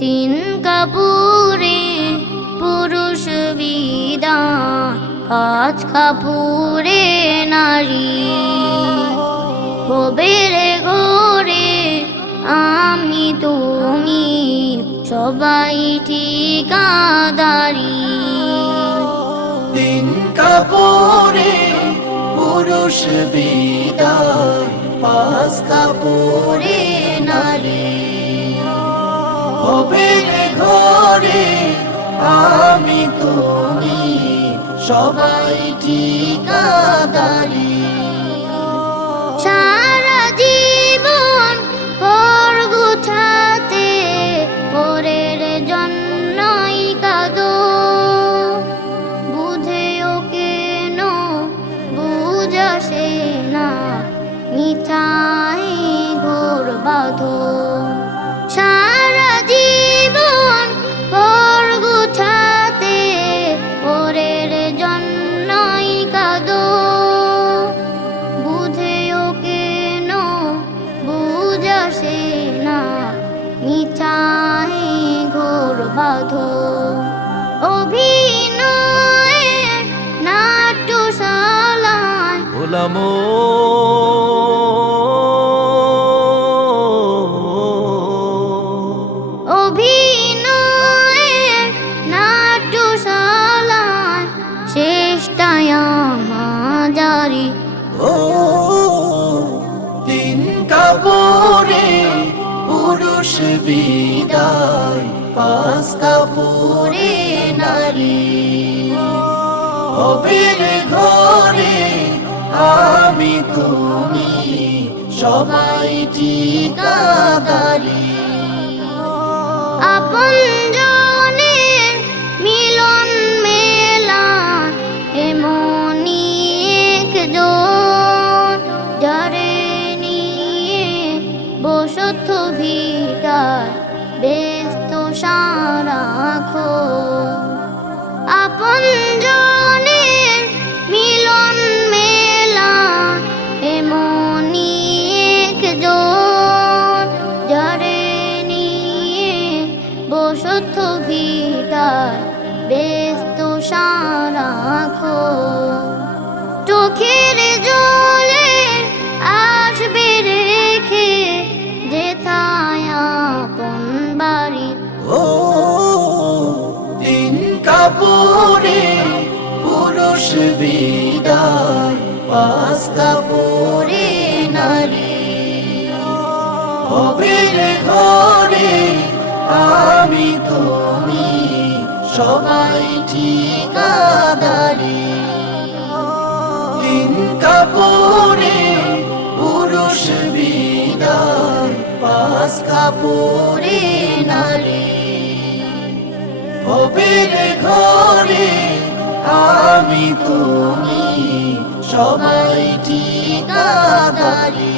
তিন কাপুরে পুরুষ বিদায়, পাঁচ কাপুরে নারী। কবের ঘরে আমি তুমি সবাই ঠিকাদারি। তিন কাপুরে পুরুষ বিদায়, পাঁচ কাপুরে নারী। কবের ঘরে আমি তুমি সবাই ঠিকাদারি। সারা জীবন পর গুছাতে পরের জন্যই কাঁদো, বুঝেও কেন বুঝাসে না মিঠাই ঘোর বাঁধো। সারা জীবন পর গুছাতে পরের জন্যই কাঁদো, বুঝেও কেন বুঝাসে না মিঠাই ঘোর বাঁধো। অভিনয়ের নাট্যশালায় গোলামো অভিনয়ের নাট্যশালায় চেষ্টায় জারি। ও তিন কাপুরে পুরুষ বিদায়, পাঁচ কাপুরে নারী। কবের ঘরে আমি তুমি সবাই ঠিকাদারি। আপনজনের মিলন মেলা এমনি একজন, যারে নিয়ে বসত ভিটায় ব্যস্ত সারাক্ষণ। আপনজনের মিলন মেলা এমনি একজন, যারে নিয়ে বসত ভিটায় ব্যস্ত সারাক্ষণ। চোখের জলে আসবে রেখে যেথায় আপন বাড়ি। ও তিন কাপুরে পুরুষ বিদায়, পাঁচ কাপুরে নারী। কবের ঘরে আমি তুমি সবাই ঠিকাদারি। তিন কাপুরে পুরুষ বিদায়, পাঁচ কাপুরে নারী। কবের ঘরে আমি তুমি সবাই ঠিকাদারি।